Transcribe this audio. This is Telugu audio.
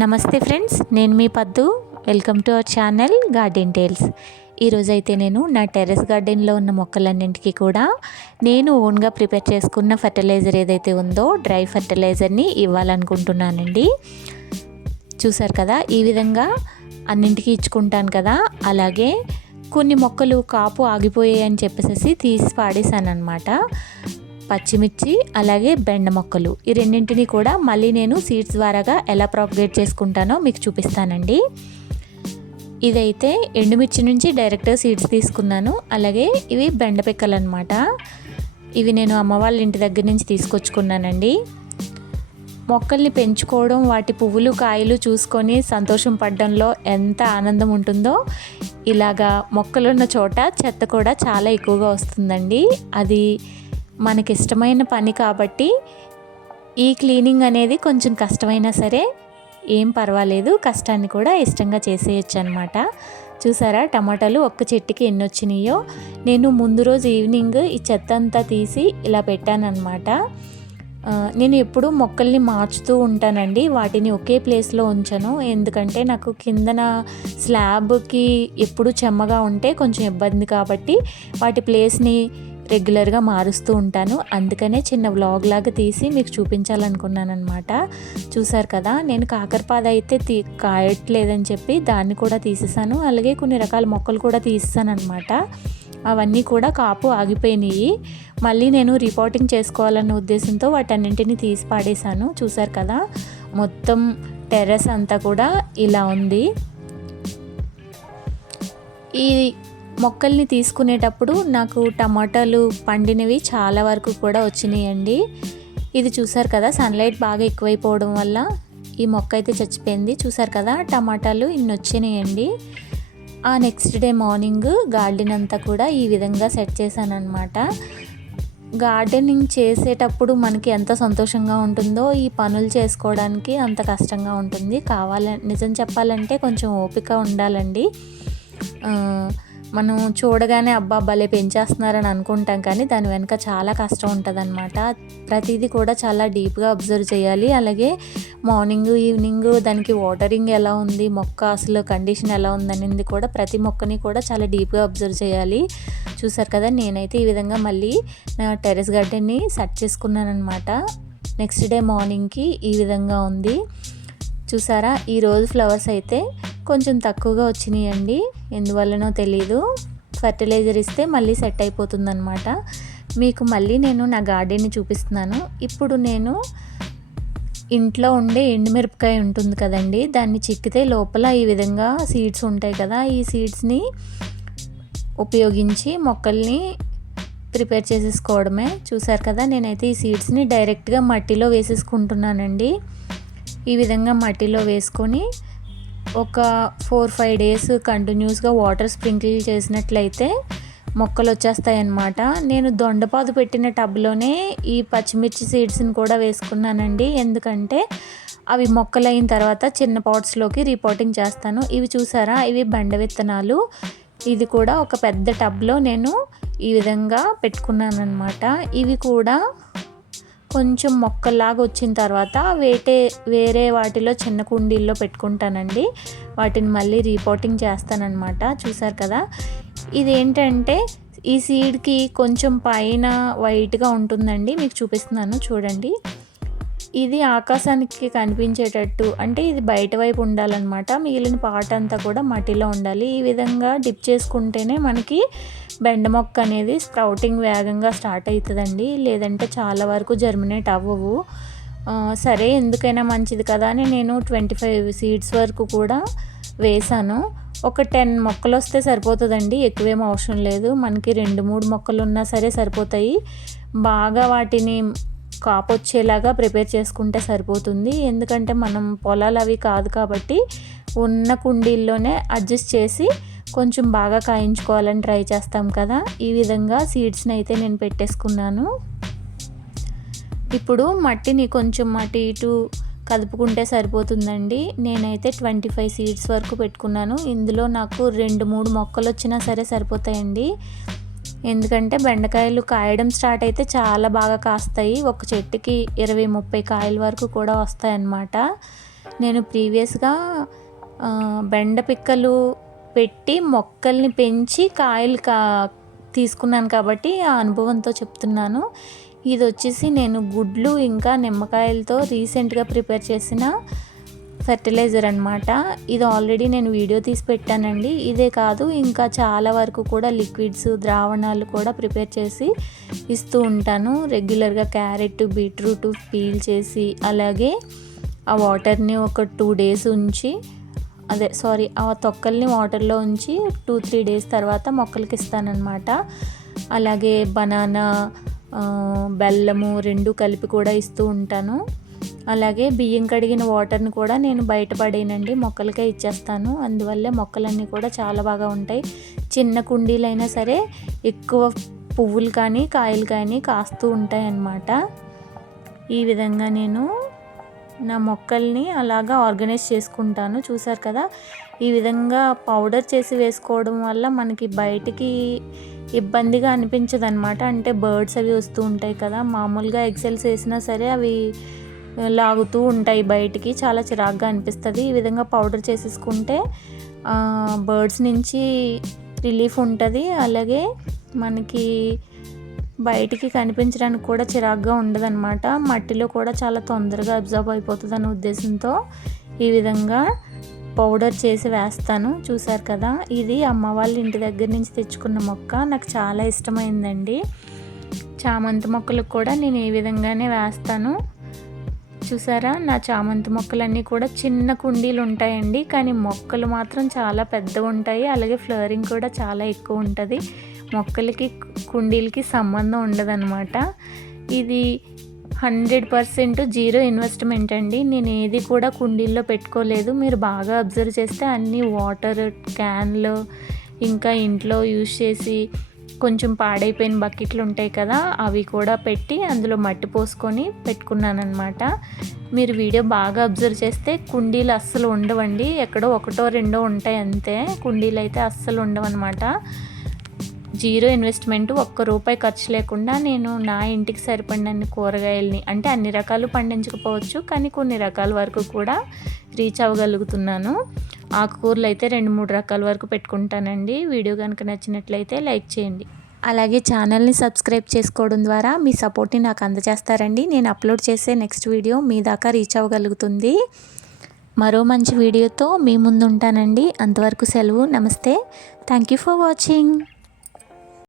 నమస్తే ఫ్రెండ్స్, నేను మీ Paddu. Welcome to our channel garden tales. ఈరోజైతే నేను నా టెర్రస్ గార్డెన్లో ఉన్న మొక్కలన్నింటికి కూడా నేను ఓన్గా ప్రిపేర్ చేసుకున్న ఫర్టిలైజర్ ఏదైతే ఉందో డ్రై ఫర్టిలైజర్ని ఇవ్వాలనుకుంటున్నానండి. చూసారు కదా, ఈ విధంగా అన్నింటికి ఇచ్చుకుంటాను కదా. అలాగే కొన్ని మొక్కలు కాపు ఆగిపోయాయి అని చెప్పేసి తీసి పాడేశాను అనమాట. పచ్చిమిర్చి అలాగే బెండ మొక్కలు, ఈ రెండింటిని కూడా మళ్ళీ నేను సీడ్స్ ద్వారాగా ఎలా ప్రాపగేట్ చేసుకుంటానో మీకు చూపిస్తానండి. ఇదైతే ఎండుమిర్చి నుంచి డైరెక్ట్గా సీడ్స్ తీసుకున్నాను. అలాగే ఇవి బెండ పిక్కలు అనమాట. ఇవి నేను అమ్మ వాళ్ళ ఇంటి దగ్గర నుంచి తీసుకొచ్చుకున్నానండి. మొక్కల్ని పెంచుకోవడం, వాటి పువ్వులు కాయలు చూసుకొని సంతోషం పడడంలో ఎంత ఆనందం ఉంటుందో, ఇలాగా మొక్కలున్న చోట చెత్త కూడా చాలా ఎక్కువగా వస్తుందండి. అది మనకిష్టమైన పని కాబట్టి ఈ క్లీనింగ్ అనేది కొంచెం కష్టమైనా సరే ఏం పర్వాలేదు, కష్టాన్ని కూడా ఇష్టంగా చేసేయచ్చు అనమాట. చూసారా, టమాటాలు ఒక్క చెట్టుకి ఎన్ని వచ్చినాయో. నేను ముందు రోజు ఈవినింగ్ ఈ చెత్త అంతా తీసి ఇలా పెట్టానన్నమాట. నేను ఎప్పుడూ మొక్కల్ని మార్చుతూ ఉంటానండి, వాటిని ఒకే ప్లేస్లో ఉంచను. ఎందుకంటే నాకు కిందన స్లాబ్కి ఎప్పుడు చెమ్మగా ఉంటే కొంచెం ఇబ్బంది కాబట్టి వాటి ప్లేస్ని రెగ్యులర్గా మారుస్తూ ఉంటాను. అందుకనే చిన్న వ్లాగ్ లాగా తీసి మీకు చూపించాలనుకున్నాను అనమాట. చూసారు కదా, నేను కాకరపాద అయితే కాయట్లేదని చెప్పి దాన్ని కూడా తీసేసాను. అలాగే కొన్ని రకాల మొక్కలు కూడా తీసేసాను అనమాట. అవన్నీ కూడా కాపు ఆగిపోయినాయి. మళ్ళీ నేను రిపోర్టింగ్ చేసుకోవాలన్న ఉద్దేశంతో వాటన్నింటినీ తీసి పాడేశాను. చూసారు కదా, మొత్తం టెర్రస్ అంతా కూడా ఇలా ఉంది. ఈ మొక్కల్ని తీసుకునేటప్పుడు నాకు టమాటాలు పండినవి చాలా వరకు కూడా వచ్చినాయండి. ఇది చూసారు కదా, సన్లైట్ బాగా ఎక్కువైపోవడం వల్ల ఈ మొక్క అయితే చచ్చిపోయింది. చూసారు కదా, టమాటాలు ఇన్ని వచ్చినాయండి. ఆ నెక్స్ట్ డే మార్నింగ్ గార్డెన్ అంతా కూడా ఈ విధంగా సెట్ చేశాను అనమాట. గార్డెనింగ్ చేసేటప్పుడు మనకి ఎంత సంతోషంగా ఉంటుందో ఈ పనులు చేసుకోవడానికి అంత కష్టంగా ఉంటుంది. నిజం చెప్పాలంటే కొంచెం ఓపిక ఉండాలండి. మనం చూడగానే అబ్బా భలే పెంచేస్తున్నారని అనుకుంటాం, కానీ దాని వెనుక చాలా కష్టం ఉంటుందన్నమాట. ప్రతిదీ కూడా చాలా డీప్గా అబ్జర్వ్ చేయాలి. అలాగే మార్నింగ్ ఈవినింగ్ దానికి వాటరింగ్ ఎలా ఉంది, మొక్క అసలు కండిషన్ ఎలా ఉందనేది కూడా ప్రతి మొక్కని కూడా చాలా డీప్గా అబ్జర్వ్ చేయాలి. చూసారు కదా, నేనైతే ఈ విధంగా మళ్ళీ నా టెర్రస్ గార్డెన్ని సెట్ చేసుకున్నాను అనమాట. నెక్స్ట్ డే మార్నింగ్కి ఈ విధంగా ఉంది. చూసారా, ఈరోజు ఫ్లవర్స్ అయితే కొంచెం తక్కువగా వచ్చినాయండి. ఎందువల్లనో తెలీదు. ఫర్టిలైజర్ ఇస్తే మళ్ళీ సెట్ అయిపోతుందన్నమాట. మీకు మళ్ళీ నేను నా గార్డెన్ని చూపిస్తున్నాను. ఇప్పుడు నేను ఇంట్లో ఉండే ఎండుమిరపకాయ ఉంటుంది కదండి, దాన్ని చిక్కితే లోపల ఈ విధంగా సీడ్స్ ఉంటాయి కదా, ఈ సీడ్స్ని ఉపయోగించి మొక్కల్ని ప్రిపేర్ చేసేసుకోవడమే. చూసారు కదా, నేనైతే ఈ సీడ్స్ని డైరెక్ట్గా మట్టిలో వేసేసుకుంటున్నానండి. ఈ విధంగా మట్టిలో వేసుకొని ఒక 4-5 డేస్ కంటిన్యూస్గా వాటర్ స్ప్రింకిల్ చేసినట్లయితే మొక్కలు వచ్చేస్తాయన్నమాట. నేను దొండపాదు పెట్టిన టబ్లోనే ఈ పచ్చిమిర్చి సీడ్స్ని కూడా వేసుకున్నానండి. ఎందుకంటే అవి మొక్కలు అయిన తర్వాత చిన్న పాట్స్లోకి రిపోర్టింగ్ చేస్తాను. ఇవి చూసారా, ఇవి బెండ విత్తనాలు. ఇది కూడా ఒక పెద్ద టబ్లో నేను ఈ విధంగా పెట్టుకున్నాను అనమాట. ఇవి కూడా కొంచెం మొక్కలాగా వచ్చిన తర్వాత వేరే వాటిలో చిన్న కుండీల్లో పెట్టుకుంటానండి. వాటిని మళ్ళీ రిపోర్టింగ్ చేస్తానన్నమాట. చూసారు కదా, ఇదేంటంటే ఈ సీడ్కి కొంచెం పైన వైట్గా ఉంటుందండి. మీకు చూపిస్తున్నాను చూడండి. ఇది ఆకాశానికి కనిపించేటట్టు, అంటే ఇది బయట వైపు ఉండాలన్నమాట. మిగిలిన పార్ట్ అంతా కూడా మట్టిలో ఉండాలి. ఈ విధంగా డిప్ చేసుకుంటేనే మనకి బెండ మొక్క అనేది స్ప్రౌటింగ్ వేగంగా స్టార్ట్ అవుతుందండి. లేదంటే చాలా వరకు జర్మినేట్ అవ్వవు. సరే, ఎందుకైనా మంచిది కదా అని నేను 25 సీడ్స్ వరకు కూడా వేసాను. ఒక 10 మొక్కలు వస్తే సరిపోతుందండి, ఎక్కువేం అవసరం లేదు. మనకి 2-3 మొక్కలు ఉన్నా సరే సరిపోతాయి. బాగా వాటిని కాపొచ్చేలాగా ప్రిపేర్ చేసుకుంటే సరిపోతుంది. ఎందుకంటే మనం పొలాలు అవి కాదు కాబట్టి ఉన్న కుండీల్లోనే అడ్జస్ట్ చేసి కొంచెం బాగా కాయించుకోవాలని ట్రై చేస్తాం కదా. ఈ విధంగా సీడ్స్ని అయితే నేను పెట్టేసుకున్నాను. ఇప్పుడు మట్టిని కొంచెం అటు ఇటు కదుపుకుంటే సరిపోతుందండి. నేనైతే 25 సీడ్స్ వరకు పెట్టుకున్నాను. ఇందులో నాకు 2-3 మొక్కలు వచ్చినా సరే సరిపోతాయండి. ఎందుకంటే బెండకాయలు కాయడం స్టార్ట్ అయితే చాలా బాగా కాస్తాయి. ఒక చెట్టుకి 20-30 కాయల వరకు కూడా వస్తాయన్నమాట. నేను ప్రీవియస్గా బెండ పిక్కలు పెట్టి మొక్కల్ని పెంచి కాయలు తీసుకున్నాను కాబట్టి ఆ అనుభవంతో చెప్తున్నాను. ఇది వచ్చేసి నేను గుడ్లు ఇంకా నిమ్మకాయలతో రీసెంట్గా ప్రిపేర్ చేసిన ఫెర్టిలైజర్ అనమాట. ఇది ఆల్రెడీ నేను వీడియో తీసి పెట్టానండి. ఇదే కాదు ఇంకా చాలా వరకు కూడా లిక్విడ్స్, ద్రావణాలు కూడా ప్రిపేర్ చేసి ఇస్తూ ఉంటాను. రెగ్యులర్గా క్యారెట్, బీట్రూట్ పీల్ చేసి అలాగే ఆ వాటర్ని ఒక 2 డేస్ ఉంచి ఆ తొక్కల్ని వాటర్లో ఉంచి 2-3 డేస్ తర్వాత మొక్కలకి ఇస్తానన్నమాట. అలాగే బనానా, బెల్లము 2 కలిపి కూడా ఇస్తూ ఉంటాను. అలాగే బియ్యం కడిగిన వాటర్ని కూడా నేను బయట పడేయనండి, మొక్కలకే ఇచ్చేస్తాను. అందువల్లే మొక్కలన్నీ కూడా చాలా బాగా ఉంటాయి. చిన్న కుండీలైనా సరే ఎక్కువ పువ్వులు కానీ కాయలు కానీ కాస్తూ ఉంటాయి అన్నమాట. ఈ విధంగా నేను నా మొక్కల్ని అలాగా ఆర్గనైజ్ చేసుకుంటాను. చూసారు కదా, ఈ విధంగా పౌడర్ చేసి వేసుకోవడం వల్ల మనకి బయటికి ఇబ్బందిగా అనిపించదు అనమాట. అంటే బర్డ్స్ అవి వస్తూ ఉంటాయి కదా, మామూలుగా ఎక్సెల్స్ వేసినా సరే అవి లాగుతూ ఉంటాయి బయటికి, చాలా చిరాగ్గా అనిపిస్తుంది. ఈ విధంగా పౌడర్ చేసేసుకుంటే బర్డ్స్ నుంచి రిలీఫ్ ఉంటుంది. అలాగే మనకి బయటికి కనిపించడానికి కూడా చిరాగ్గా ఉండదన్నమాట. మట్టిలో కూడా చాలా తొందరగా అబ్జర్వ్ అయిపోతుంది అనే ఉద్దేశంతో ఈ విధంగా పౌడర్ చేసి వేస్తాను. చూసారు కదా, ఇది అమ్మ వాళ్ళ ఇంటి దగ్గర నుంచి తెచ్చుకున్న మొక్క, నాకు చాలా ఇష్టమైందండి. చామంతి మొక్కలకు కూడా నేను ఈ విధంగానే వేస్తాను. చూసారా, నా చామంతి మొక్కలన్నీ కూడా చిన్న కుండీలు ఉంటాయండి, కానీ మొక్కలు మాత్రం చాలా పెద్దగా ఉంటాయి. అలాగే ఫ్లవరింగ్ కూడా చాలా ఎక్కువ ఉంటుంది. మొక్కలకి కుండీలకి సంబంధం ఉండదన్నమాట. ఇది 100% జీరో ఇన్వెస్ట్మెంట్ అండి. నేను ఏది కూడా కుండీల్లో పెట్టుకోలేదు. మీరు బాగా అబ్జర్వ్ చేస్తే అన్నీ వాటర్ క్యాన్లు, ఇంకా ఇంట్లో యూజ్ చేసి కొంచెం పాడైపోయిన బకెట్లు ఉంటాయి కదా, అవి కూడా పెట్టి అందులో మట్టి పోసుకొని పెట్టుకున్నాను అనమాట. మీరు వీడియో బాగా అబ్జర్వ్ చేస్తే కుండీలు అస్సలు ఉండవండి, ఎక్కడో 1-2 ఉంటాయి అంతే. కుండీలు అయితే అస్సలు ఉండవన్నమాట. జీరో ఇన్వెస్ట్మెంట్, ₹1 ఖర్చు లేకుండా నేను నా ఇంటికి సరిపడినన్ని కూరగాయలని, అంటే అన్ని రకాలు పండించకపోవచ్చు కానీ కొన్ని రకాల వరకు కూడా రీచ్ అవ్వగలుగుతున్నాను. ఆకుకూరలు అయితే 2-3 రకాల వరకు పెట్టుకుంటానండి. వీడియో కనుక నచ్చినట్లయితే లైక్ చేయండి. అలాగే ఛానల్ని సబ్స్క్రైబ్ చేసుకోవడం ద్వారా మీ సపోర్ట్ని నాకు అందజేస్తారండి. నేను అప్లోడ్ చేసే నెక్స్ట్ వీడియో మీ దాకా రీచ్ అవ్వగలుగుతుంది. మరో మంచి వీడియోతో మీ ముందు ఉంటానండి. అంతవరకు సెలవు. నమస్తే. Thank you for watching.